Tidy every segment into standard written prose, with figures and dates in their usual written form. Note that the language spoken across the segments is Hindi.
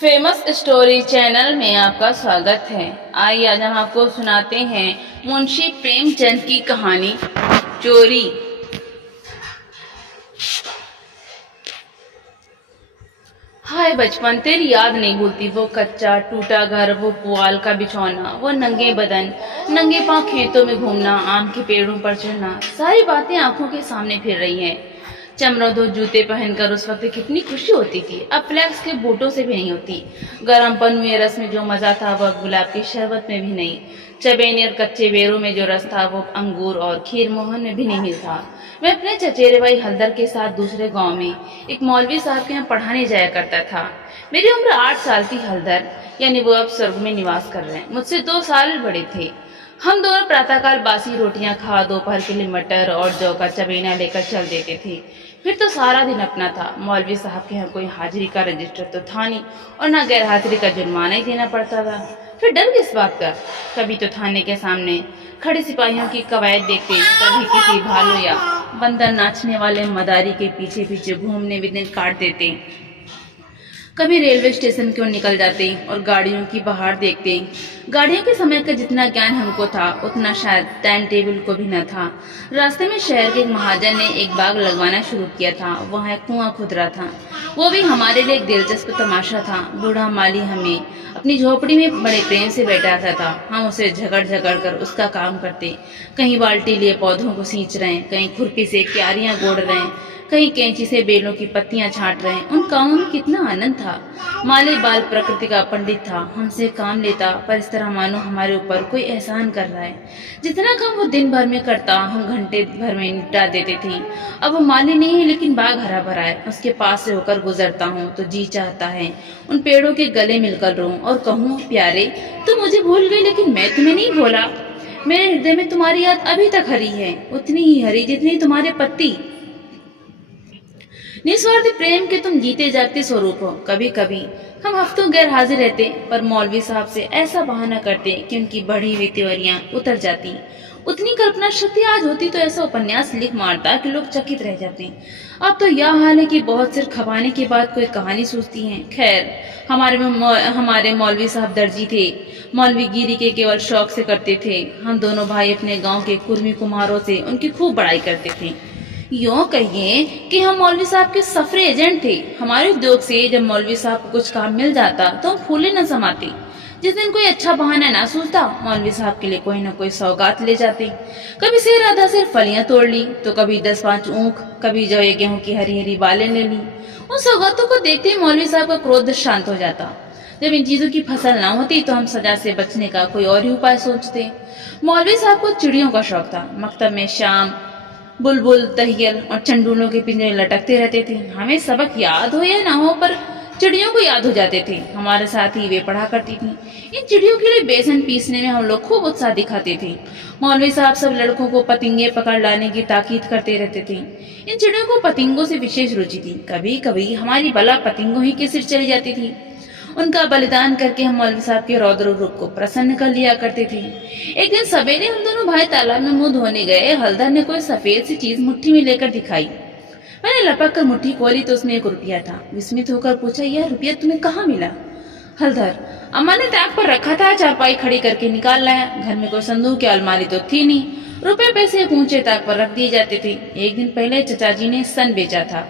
फेमस स्टोरी चैनल में आपका स्वागत है। आइए आज हम आपको सुनाते हैं मुंशी प्रेमचंद की कहानी चोरी। हाय बचपन, तेरी याद नहीं भूलती। वो कच्चा टूटा घर, वो पुआल का बिछौना, वो नंगे बदन नंगे पांव खेतों में घूमना, आम के पेड़ों पर चढ़ना, सारी बातें आंखों के सामने फिर रही हैं। चमरौधो जूते पहनकर उस वक्त कितनी खुशी होती थी, अब फ्लैक्स के बूटों से भी नहीं होती। गर्म पन हुए रस में जो मजा था वह गुलाब के शरबत में भी नहीं। चबेने और कच्चे बेरों में जो रस था वो अंगूर और खीर मोहन में भी नहीं मिलता। मैं अपने चचेरे भाई हलदर के साथ दूसरे गांव में एक मौलवी साहब के यहाँ पढ़ाने जाया करता था। मेरी उम्र 8 साल थी। हलदर यानी वो अब स्वर्ग में निवास कर रहे हैं, मुझसे 2 साल बड़े थे। हम दोनों प्रातःकाल बासी रोटियां खा दोपहर के लिए मटर और जौ का चबेना लेकर चल देते थे। फिर तो सारा दिन अपना था। मौलवी साहब के यहाँ कोई हाजिरी का रजिस्टर तो था नहीं और ना गैर हाजिरी का जुर्माना ही देना पड़ता था। फिर डर किस बात का। कभी तो थाने के सामने खड़े सिपाहियों की कवायद देखते, कभी किसी भालू या बंदर नाचने वाले मदारी के पीछे पीछे घूमने भी दिन काट देते। कभी रेलवे स्टेशन क्यों निकल जाते और गाड़ियों की बहार देखते। गाड़ियों के समय का जितना ज्ञान हमको था उतना शायद टाइम टेबल को भी न था। रास्ते में शहर के एक महाजन ने एक बाग लगवाना शुरू किया था। वहाँ एक कुआं खुद रहा था। वो भी हमारे लिए एक दिलचस्प तमाशा था। बूढ़ा माली हमें अपनी झोपड़ी में बड़े प्रेम से बैठाता था। हम उसे झगड़ झगड़ कर उसका काम करते। कहीं बाल्टी लिए पौधों को सींच रहे हैं, कहीं खुरपी से क्यारियां गोड़ रहे हैं, कहीं कैंची से बेलों की पत्तियां छांट रहे हैं। उन कामों में कितना आनंद था। माली बाल प्रकृति का पंडित था। हमसे काम लेता पर इस तरह मानो हमारे ऊपर कोई एहसान कर रहा है। जितना काम वो दिन भर में करता हम घंटे भर में निपटा देते थे। अब वो माली नहीं है लेकिन बाग हरा भरा है। उसके पास से होकर गुजरता हूँ तो जी चाहता है उन पेड़ों के गले मिलकर रहूं और कहूँ, प्यारे तुम मुझे भूल गए लेकिन मैं तुम्हें नहीं भूला। मेरे हृदय में तुम्हारी याद अभी तक हरी है, उतनी ही हरी जितनी तुम्हारे पत्ती। निस्वार्थ प्रेम के तुम जीते जागते स्वरूप हो। कभी कभी हम हफ्तों गैर हाजिर रहते पर मौलवी साहब से ऐसा बहाना करते कि उनकी बढ़ी हुई त्योरियां उतर जाती। उतनी कल्पना शक्ति आज होती तो ऐसा उपन्यास लिख मारता कि लोग चकित रह जाते। अब तो यह हाल है कि बहुत सिर खपाने के बाद कोई कहानी सूझती है। खैर, हमारे मौलवी साहब दर्जी थे। मौलवीगिरी के केवल शौक से करते थे। हम दोनों भाई अपने गांव के कुर्मी कुम्हारों से उनकी खूब बड़ाई करते थे। यूं कहिए कि हम मौलवी साहब के सफरे एजेंट थे। हमारे उद्योग से जब मौलवी साहब को कुछ काम मिल जाता तो हम फूले न समाते। जिस दिन कोई अच्छा बहाना ना सूझता मौलवी साहब के लिए कोई न कोई सौगात ले जाते। कभी सिर आधा सिर फलियां तोड़ ली तो कभी 10-5 ऊख, कभी जौ या गेहूं की हरी हरी बालें ले ली। उन सौगातों को देखते ही मौलवी साहब का क्रोध शांत हो जाता। जब इन चीजों की फसल ना होती तो हम सजा से बचने का कोई और ही उपाय सोचते। मौलवी साहब को चिड़ियों का शौक था। मकतब में शाम बुलबुल, तहियल और चंडूलों के पिंजरे लटकते रहते थे। हमें सबक याद हो या ना हो पर चिड़ियों को याद हो जाते थे। हमारे साथ ही वे पढ़ा करती थी। इन चिड़ियों के लिए बेसन पीसने में हम लोग खूब उत्साह दिखाते थे। मौलवी साहब सब लड़कों को पतिंगे पकड़ लाने की ताकीद करते रहते थे। इन चिड़ियों को पतिंगों से विशेष रुचि थी। कभी कभी हमारी बला पतिंगों ही के सिर चली जाती थी। उनका बलिदान करके हम मौलवी साहब के रौद्र रूप को प्रसन्न कर लिया करते थे। एक दिन सवेरे हम दोनों भाई तालाब में मुंह धोने गए। हलदर ने कोई सफेद सी चीज मुट्ठी में लेकर दिखाई। मैंने लपक कर मुट्ठी खोली तो उसमें 1 रुपया था। विस्मित होकर पूछा, यह रुपया तुम्हें कहाँ मिला? हलदर, अम्मा ने ताक पर रखा था, चारपाई खड़ी करके निकाल लाया। घर में कोई संदूक या अलमारी तो थी नहीं। रुपए पैसे एक ऊंचे ताक पर रख दिए जाते थे। एक दिन पहले चचा जी ने सन बेचा था,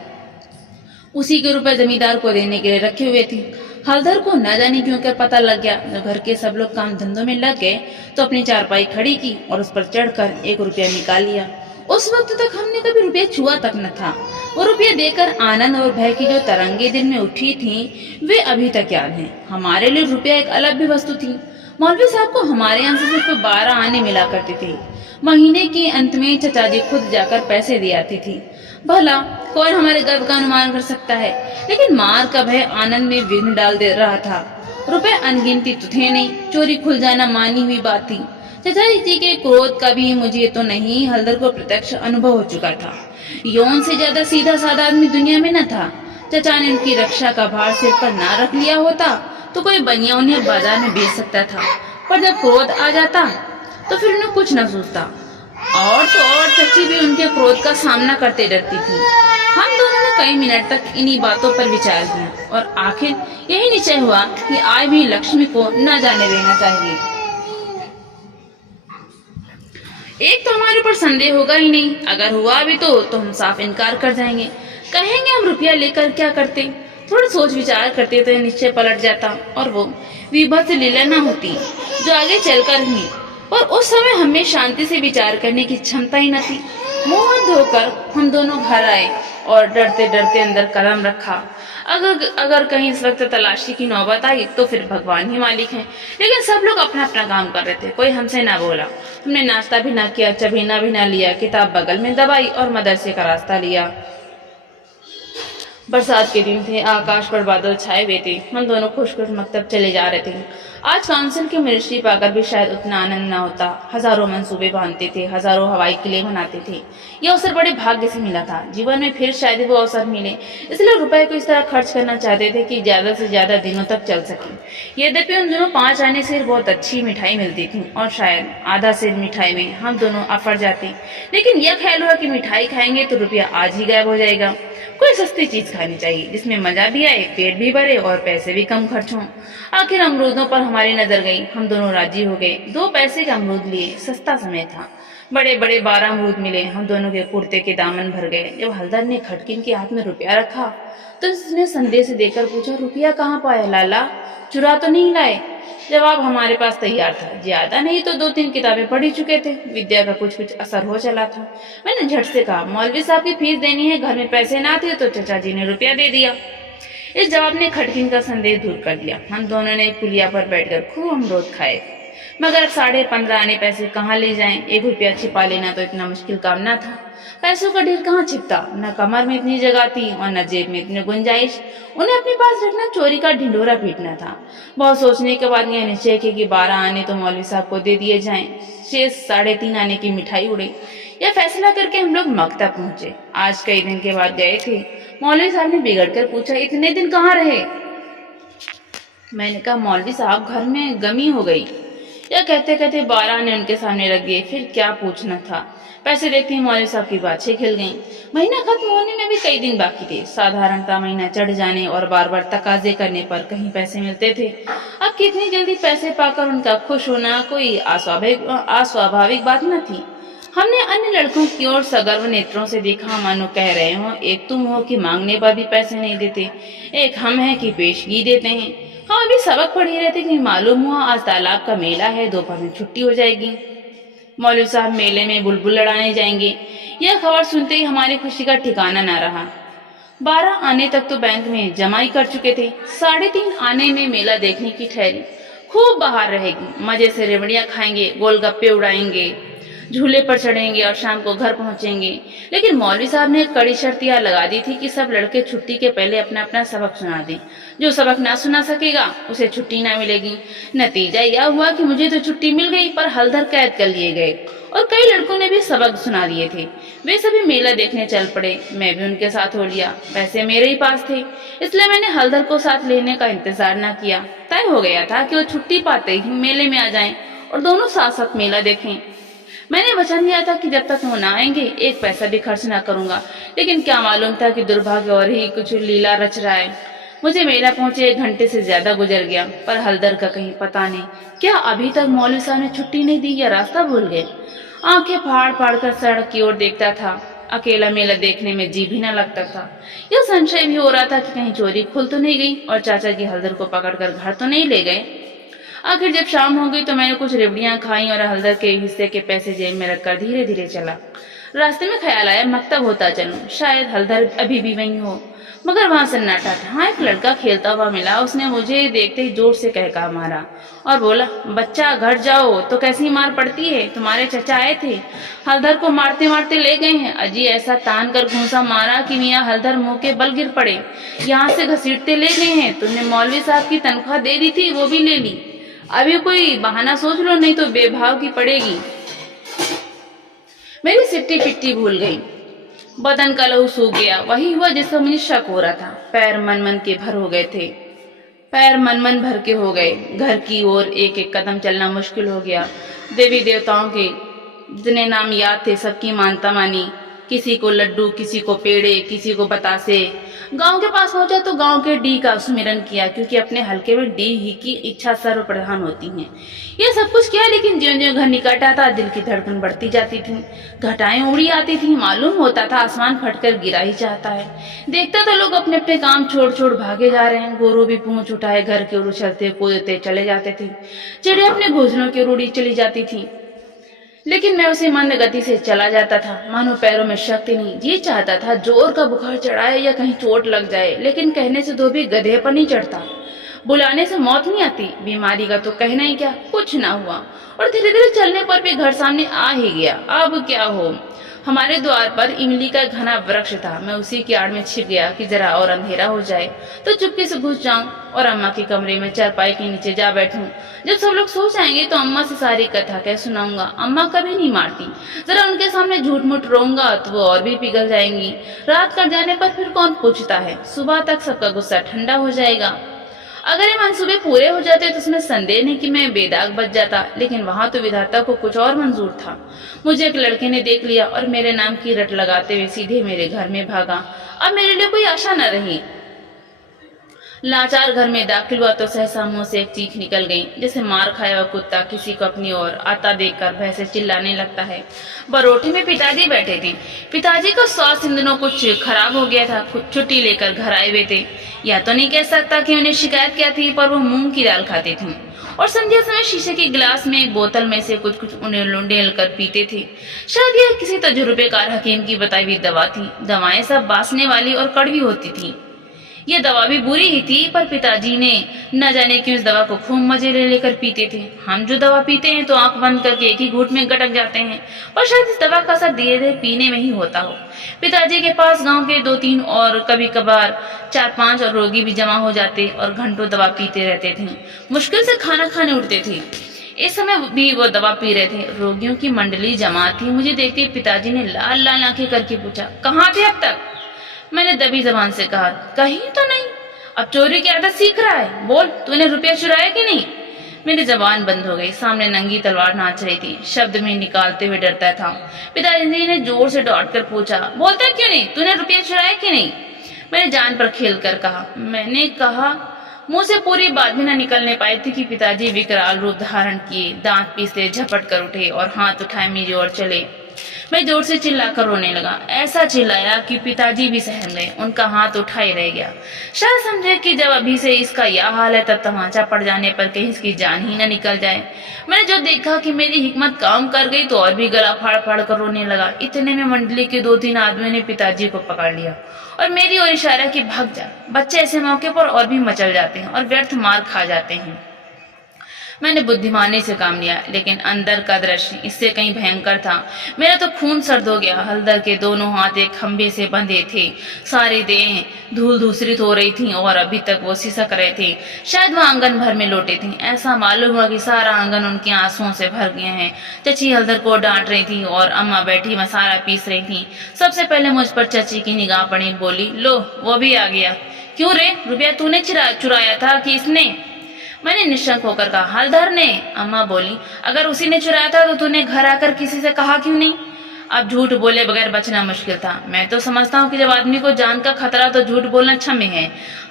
उसी के रुपए जमींदार को देने के लिए रखे हुए थे। हलधर को न जाने क्यों कर पता लग गया। जब घर के सब लोग काम धंधों में लग गए तो अपनी चारपाई खड़ी की और उस पर चढ़कर 1 रुपया निकाल लिया। उस वक्त तक हमने कभी रुपया छुआ तक न था। वो रुपया देकर आनंद और भय की जो तरंगे दिल में उठी थी वे अभी तक याद हैं। हमारे लिए रुपया एक अलग भी वस्तु थी। मौलवी साहब को हमारे यहाँ से सिर्फ 12 आने मिला करते थे। महीने के अंत में चचा जी खुद जाकर पैसे दे आती थी। भला कौन हमारे गर्व का अनुमान कर सकता है, लेकिन मार का भय आनंद में विघ्न डाल दे रहा था। रुपए अनगिनती तो थे नहीं, चोरी खुल जाना मानी हुई बात थी। चचा जी के क्रोध का भी मुझे तो नहीं, हलदर को प्रत्यक्ष अनुभव हो चुका था। यौन से ज्यादा सीधा साधा आदमी दुनिया में न था। चचा ने उनकी रक्षा का भार सिर पर ना रख लिया होता तो कोई बनिया उन्हें बाजार में बेच सकता था, पर जब क्रोध आ जाता तो फिर उन्हें कुछ न सूझता। और तो और चची भी उनके क्रोध का सामना करते डरती थी। हम दोनों ने कई मिनट तक इन्हीं बातों पर विचार किया और आखिर यही निश्चय हुआ कि आज भी लक्ष्मी को न जाने देना चाहिए। एक तो हमारे ऊपर संदेह होगा ही नहीं, अगर हुआ भी तो हम साफ इनकार कर जाएंगे, कहेंगे हम रुपया लेकर क्या करते। थोड़ा सोच विचार करते तो यह निश्चय पलट जाता और वो विभत्स लीला न होती जो आगे चलकर हुई। पर उस समय हमें शांति से विचार करने की क्षमता ही न थी। मुंह हाथ धोकर हम दोनों घर आए और डरते डरते अंदर कदम रखा। अगर कहीं इस वक्त तलाशी की नौबत आई तो फिर भगवान ही मालिक हैं। लेकिन सब लोग अपना अपना काम कर रहे थे, कोई हमसे ना बोला। हमने नाश्ता भी ना किया, चबीना भी ना लिया, किताब बगल में दबाई और मदरसे का रास्ता लिया। बरसात के दिन थे, आकाश पर बादल छाए हुए थे। हम दोनों खुश खुश मकतब चले जा रहे थे। आज काउंसिल की मिनिस्ट्री पाकर भी शायद उतना आनंद न होता। हजारों मंसूबे बांधते थे, हजारों हवाई किले बनाते थे। यह अवसर बड़े भाग्य से मिला था। जीवन में फिर शायद वो अवसर मिले, इसलिए रुपए को इस तरह खर्च करना चाहते थे कि ज्यादा से ज्यादा दिनों तक चल सके। यद्यपि उन दिनों 5 आने से बहुत अच्छी मिठाई मिलती थी और शायद आधा सेर मिठाई में हम दोनों अफर जाते। लेकिन यह ख्याल हुआ कि मिठाई खाएंगे तो रुपया आज ही गायब हो जाएगा। कोई सस्ती चीज खानी चाहिए जिसमें मजा भी आए, पेट भी भरे और पैसे भी कम खर्च हों। आखिर अमरूदों पर हमारी नजर गई। हम दोनों राजी हो गए। 2 पैसे का अमरूद लिए। सस्ता समय था। बड़े बड़े 12 अमरूद मिले। हम दोनों के कुर्ते के दामन भर गए। जब हलदर ने खटकिन के हाथ में रुपया रखा तो उसने संदेह से देखकर पूछा, रुपया कहाँ पाया लाला, चुरा तो नहीं लाए? जवाब हमारे पास तैयार था। ज्यादा नहीं तो 2-3 किताबें पढ़ी चुके थे। विद्या का कुछ कुछ असर हो चला था। मैंने झट से कहा, मौलवी साहब की फीस देनी है, घर में पैसे ना थे तो चाचा जी ने रुपया दे दिया। इस जवाब ने खटकिन का संदेह दूर कर दिया। हम दोनों ने पुलिया पर बैठकर खूब अमरूद खाए। मगर 15.5 आने पैसे कहाँ ले जाएं? 1 रुपया छिपा लेना तो इतना मुश्किल काम ना था। पैसों का ढेर कहाँ छिपता? न कमर में इतनी जगह थी और न जेब में इतनी गुंजाइश। उन्हें अपने पास रखना चोरी का ढिंढोरा पीटना था। बहुत सोचने के बाद यह निश्चय किया कि 12 आने तो मौलवी साहब को दे दिए जाएं। शेष 3.5 आने की मिठाई उड़े। यह फैसला करके हम लोग मकतब पहुंचे। आज कई दिन के बाद गए थे। मौलवी साहब ने बिगड़ कर पूछा, इतने दिन कहाँ रहे? मैंने कहा, मौलवी साहब घर में गमी हो गई। यह कहते कहते 12 आने उनके सामने रख दिए। फिर क्या पूछना था। पैसे देखते ही मौलवी साहब की बातें खिल गईं। महीना खत्म होने में भी कई दिन बाकी थे। साधारणतः महीना चढ़ जाने और बार बार तकाजे करने पर कहीं पैसे मिलते थे। अब कितनी जल्दी पैसे पाकर उनका खुश होना कोई अस्वाभाविक बात न थी। हमने अन्य लड़कों की ओर सगर्व नेत्रों से देखा, मानो कह रहे हो, एक तुम हो कि मांगने पर भी पैसे नहीं देते, एक हम हैं कि पेशगी देते हैं। हम अभी सबक पढ़ ही रहे थे कि मालूम हुआ आज तालाब का मेला है, दोपहर में छुट्टी हो जाएगी। मौलवी साहब मेले में बुलबुल लड़ाने जाएंगे। यह खबर सुनते ही हमारी खुशी का ठिकाना न रहा। 12 आने तक तो बैंक में जमा ही कर चुके थे। 3.5 आने में मेला देखने की ठहरी। खूब बाहर रहेगी, मजे से रेवड़ियां खाएंगे, गोलगप्पे उड़ाएंगे, झूले पर चढ़ेंगे और शाम को घर पहुंचेंगे। लेकिन मौलवी साहब ने एक कड़ी शर्त यह लगा दी थी कि सब लड़के छुट्टी के पहले अपना अपना सबक सुना दें। जो सबक ना सुना सकेगा उसे छुट्टी ना मिलेगी। नतीजा यह हुआ कि मुझे तो छुट्टी मिल गई पर हलधर कैद कर लिए गए और कई लड़कों ने भी सबक सुना दिए थे। वे सभी मेला देखने चल पड़े। मैं भी उनके साथ हो लिया। पैसे मेरे ही पास थे, इसलिए मैंने हलधर को साथ लेने का इंतजार न किया। तय हो गया था कि वो छुट्टी पाते ही मेले में आ जाएं और दोनों साथ साथ मेला देखें। मैंने वचन दिया था कि जब तक वो ना आएंगे 1 पैसा भी खर्च ना करूंगा। लेकिन क्या मालूम था कि दुर्भाग्य और ही कुछ लीला रच रहा है। मुझे मेला पहुंचे 1 घंटे से ज्यादा गुजर गया पर हलदर का कहीं पता नहीं। क्या अभी तक मौलवी साहब ने छुट्टी नहीं दी या रास्ता भूल गए? आंखें फाड़ फाड़ कर सड़क की ओर देखता था। अकेला मेला देखने में जी भी न लगता था। यह संशय भी हो रहा था कि कहीं चोरी खुल तो नहीं गई और चाचा जी हलदर को पकड़कर घर तो नहीं ले गए। आखिर जब शाम हो गई तो मैंने कुछ रेवड़ियां खाई और हलदर के हिस्से के पैसे जेब में रखकर धीरे धीरे चला। रास्ते में ख्याल आया मकतब होता चलूं, शायद हलदर अभी भी वहीं हो। मगर वहां सन्नाटा था। हाँ, एक लड़का खेलता हुआ मिला। उसने मुझे देखते ही जोर से कहका मारा और बोला, बच्चा घर जाओ। तो कैसी मार पड़ती है? तुम्हारे चचा आए थे, हलदर को मारते मारते ले गए हैं। अजी ऐसा तान कर घूंसा मारा कि मियाँ हलदर मुंह के बल गिर पड़े। यहाँ से घसीटते ले गए हैं। तुमने मौलवी साहब की तनख्वाह दे दी थी, वो भी ले ली। अभी कोई बहाना सोच लो, नहीं तो बेभाव की पड़ेगी। मेरी सिट्टी पिट्टी भूल गई। बदन का लहू सूख गया। वही हुआ जिसका मुझे शक हो रहा था। पैर मन मन के भर हो गए थे। पैर मन मन भर के हो गए। घर की ओर एक एक कदम चलना मुश्किल हो गया। देवी देवताओं के जितने नाम याद थे सबकी मानता मानी। किसी को लड्डू, किसी को पेड़े, किसी को बतासे। गांव के पास पहुंचा तो गांव के डी का सुमिरन किया, क्योंकि अपने हल्के में डी ही की इच्छा सर्वप्रधान होती है। ये सब कुछ किया, लेकिन ज्यों ज्यों घर निकट आता दिल की धड़कन बढ़ती जाती थी, घटाएं उड़ी आती थी, मालूम होता था आसमान फटकर गिरा ही चाहता है। देखता तो लोग अपने अपने काम छोड़ छोड़ भागे जा रहे हैं। गोरू भी पूंछ उठाए घर के ओर उछलते कूदते चले जाते थे। चिड़िया अपने घोंसलों की ओर उड़ी चली जाती थी, लेकिन मैं उसे मंद गति से चला जाता था, मानो पैरों में शक्ति नहीं। जी चाहता था जोर का बुखार चढ़ाए या कहीं चोट लग जाए, लेकिन कहने से तो भी गधे पर नहीं चढ़ता। बुलाने से मौत नहीं आती, बीमारी का तो कहना ही क्या, कुछ ना हुआ। और धीरे धीरे चलने पर भी घर सामने आ ही गया। अब क्या हो। हमारे द्वार पर इमली का घना वृक्ष था। मैं उसी की आड़ में छिप गया कि जरा और अंधेरा हो जाए तो चुपके से घुस जाऊं और अम्मा के कमरे में चारपाई के नीचे जा बैठूं। जब सब लोग सो जाएंगे तो अम्मा से सारी कथा कह सुनाऊंगा। अम्मा कभी नहीं मारती, जरा उनके सामने झूठ मूठ रोऊंगा तो वो और भी पिघल जाएंगी। रात कट जाने पर फिर कौन पूछता है, सुबह तक सबका गुस्सा ठंडा हो जाएगा। अगर ये मंसूबे पूरे हो जाते तो उसमें संदेह नहीं कि मैं बेदाग बच जाता, लेकिन वहां तो विधाता को कुछ और मंजूर था। मुझे एक लड़के ने देख लिया और मेरे नाम की रट लगाते हुए सीधे मेरे घर में भागा। अब मेरे लिए कोई आशा न रही। लाचार घर में दाखिल हुआ तो सहसा मुंह से एक चीख निकल गई, जैसे मार खाया हुआ कुत्ता किसी को अपनी ओर आता देखकर भय से चिल्लाने लगता है। बरोठे में पिताजी बैठे थे। पिताजी का स्वास्थ्य इन दिनों कुछ खराब हो गया था, कुछ छुट्टी लेकर घर आए हुए थे। या तो नहीं कह सकता कि उन्हें शिकायत क्या थी, पर वो मूंग की दाल खाते थे और संध्या समय शीशे के गिलास में एक बोतल में से कुछ कुछ उंडेल कर पीते थे। शायद यह किसी तजुर्बेकार हकीम की बताई हुई दवा थी। दवाएं सब बासने वाली और कड़वी होती थी। ये दवा भी बुरी ही थी, पर पिताजी ने न जाने क्यों इस दवा को खूब मजे ले लेकर पीते थे। हम जो दवा पीते हैं तो आंख बंद करके एक ही घूंट में गटक जाते हैं, पर शायद इस दवा का असर धीरे धीरे पीने में ही होता हो। पिताजी के पास गांव के 2-3 और कभी कभार 4-5 और रोगी भी जमा हो जाते और घंटों दवा पीते रहते थे। मुश्किल से खाना खाने उठते थे। इस समय भी वो दवा पी रहे थे। रोगियों की मंडली जमा थी। मुझे देखते पिताजी ने लाल लाल आंखें करके पूछा, कहाँ थे अब तक? मैंने दबी जबान से कहा, कहीं तो नहीं। अब चोरी की आदत सीख रहा है, बोल तूने रुपया चुराया कि नहीं? मेरी जबान बंद हो गई। सामने नंगी तलवार नाच रही थी, शब्द में निकालते हुए डरता था। पिताजी ने जोर से दौड़ कर पूछा, बोलता क्यों नहीं, तूने रुपया चुराया कि नहीं? मैंने जान पर खेल कर कहा। मैंने कहा, मुंह से पूरी बात भी न निकलने पाई थी कि पिताजी विकराल रूप धारण किए, दांत पीसते झपट कर उठे और हाथ उठाए मेरी ओर चले। मैं जोर से चिल्लाकर रोने लगा। ऐसा चिल्लाया कि पिताजी भी सहम गए। उनका हाथ उठा ही रह गया। शायद समझे कि जब अभी से इसका यह हाल है तब तमाचा पड़ जाने पर कहीं इसकी जान ही न निकल जाए। मैंने जो देखा कि मेरी हिकमत काम कर गई तो और भी गला फाड़ फाड़ कर रोने लगा। इतने में मंडली के 2-3 आदमियों ने पिताजी को पकड़ लिया और मेरी ओर इशारा कि भाग जा। बच्चे ऐसे मौके पर और भी मचल जाते हैं और व्यर्थ मार खा जाते हैं। मैंने बुद्धिमानी से काम लिया, लेकिन अंदर का दृश्य इससे कहीं भयंकर था। मेरा तो खून सर्द हो गया। हलदर के दोनों हाथ एक खंभे से बंधे थे। सारी देह धूल धूसरित हो रही थी और अभी तक वो सिसक रहे थे। शायद वो आंगन भर में लौटे थे। ऐसा मालूम हुआ कि सारा आंगन उनके आंसुओं से भर गया है। चची हलदर को डांट रही थी और अम्मा बैठी मसाला पीस रही थी। सबसे पहले मुझ पर चची की निगाह पड़ी। बोली, लो वो भी आ गया। क्यों रे, रुपया तूने चुराया था कि इसने? मैंने निशंक होकर कहा, हलधर ने। अम्मा बोली, अगर उसी ने चुराया था तो तूने घर आकर किसी से कहा क्यों नहीं? अब झूठ बोले बगैर बचना मुश्किल था। मैं तो समझता हूँ कि जब आदमी को जान का खतरा तो झूठ बोलना क्षम्य है।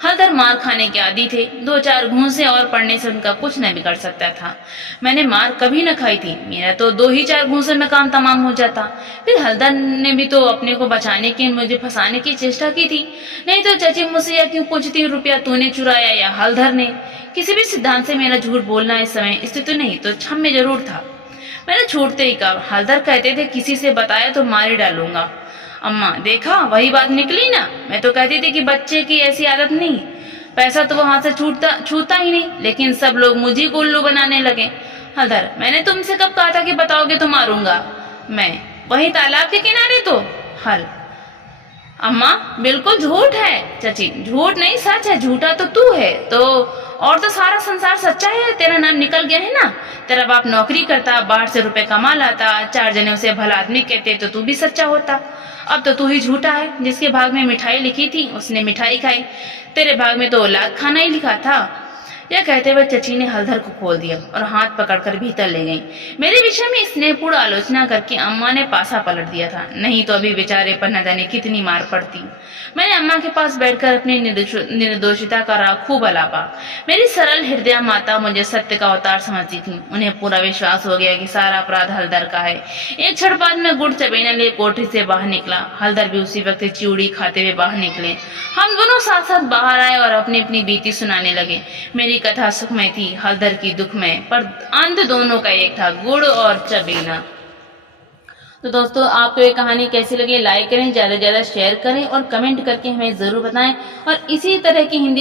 हलधर मार खाने के आदी थे। 2-4 घूंसे और पड़ने से उनका कुछ न बिगड़ सकता था। मैंने मार कभी न खाई थी। मेरा तो 2 ही 4 घूंसे में काम तमाम हो जाता। फिर हलधर ने भी तो अपने को बचाने की, मुझे फंसाने की चेष्टा की थी। नहीं तो चची मुझसे या क्यों पूछती, रुपया तूने चुराया या हलधर ने? किसी भी सिद्धांत से मेरा झूठ बोलना इस समय स्थिति नहीं तो क्षम्य जरूर था। मैंने छूटते ही कहा, हलधर कहते थे किसी से बताया तो मार ही डालूंगा। अम्मा, देखा वही बात निकली ना। मैं तो कहती थी कि बच्चे की ऐसी आदत नहीं। पैसा तो वो हाथ से छूता ही नहीं, लेकिन सब लोग मुझे उल्लू बनाने लगे। हलधर, मैंने तुमसे कब कहा था कि बताओगे तो मारूंगा? मैं, वही तालाब के किनारे तो। हल, अम्मा बिल्कुल झूठ है। चची, झूठ नहीं सच है। झूठा तो तू है तो, और तो सारा संसार सच्चा है। तेरा नाम निकल गया है ना। तेरा बाप नौकरी करता, बाहर से रुपए कमा लाता, 4 जने उसे भला आदमी कहते तो तू भी सच्चा होता। अब तो तू ही झूठा है। जिसके भाग में मिठाई लिखी थी उसने मिठाई खाई। तेरे भाग में तो औलाद खाना ही लिखा था। यह कहते हुए चची ने हलधर को खोल दिया और हाथ पकड़कर भीतर ले गई। मेरे विषय में स्नेहपूर्ण आलोचना करके अम्मा ने पासा पलट दिया था, नहीं तो अभी बेचारे पर न जाने कितनी मार पड़ती। मैंने अम्मा के पास बैठकर अपनी निर्दोषिता का राग खूब अलापा। मेरी सरल हृदय माता मुझे सत्य का अवतार समझती थी। उन्हें पूरा विश्वास हो गया कि सारा अपराध हलधर का है। एक क्षण बाद मैं गुड़ चबेना लिए कोठरी से बाहर निकला। हलधर भी उसी वक्त चिवड़ी खाते हुए बाहर निकले। हम दोनों साथ साथ बाहर आए और अपनी अपनी बीती सुनाने लगे। मेरी कथा सुखमय थी, हलधर की दुखमय, पर अंत दोनों का एक था, गुड़ और चबेना। तो दोस्तों, आपको ये कहानी कैसी लगी, लाइक करें, ज्यादा से ज्यादा शेयर करें और कमेंट करके हमें जरूर बताएं। और इसी तरह की हिंदी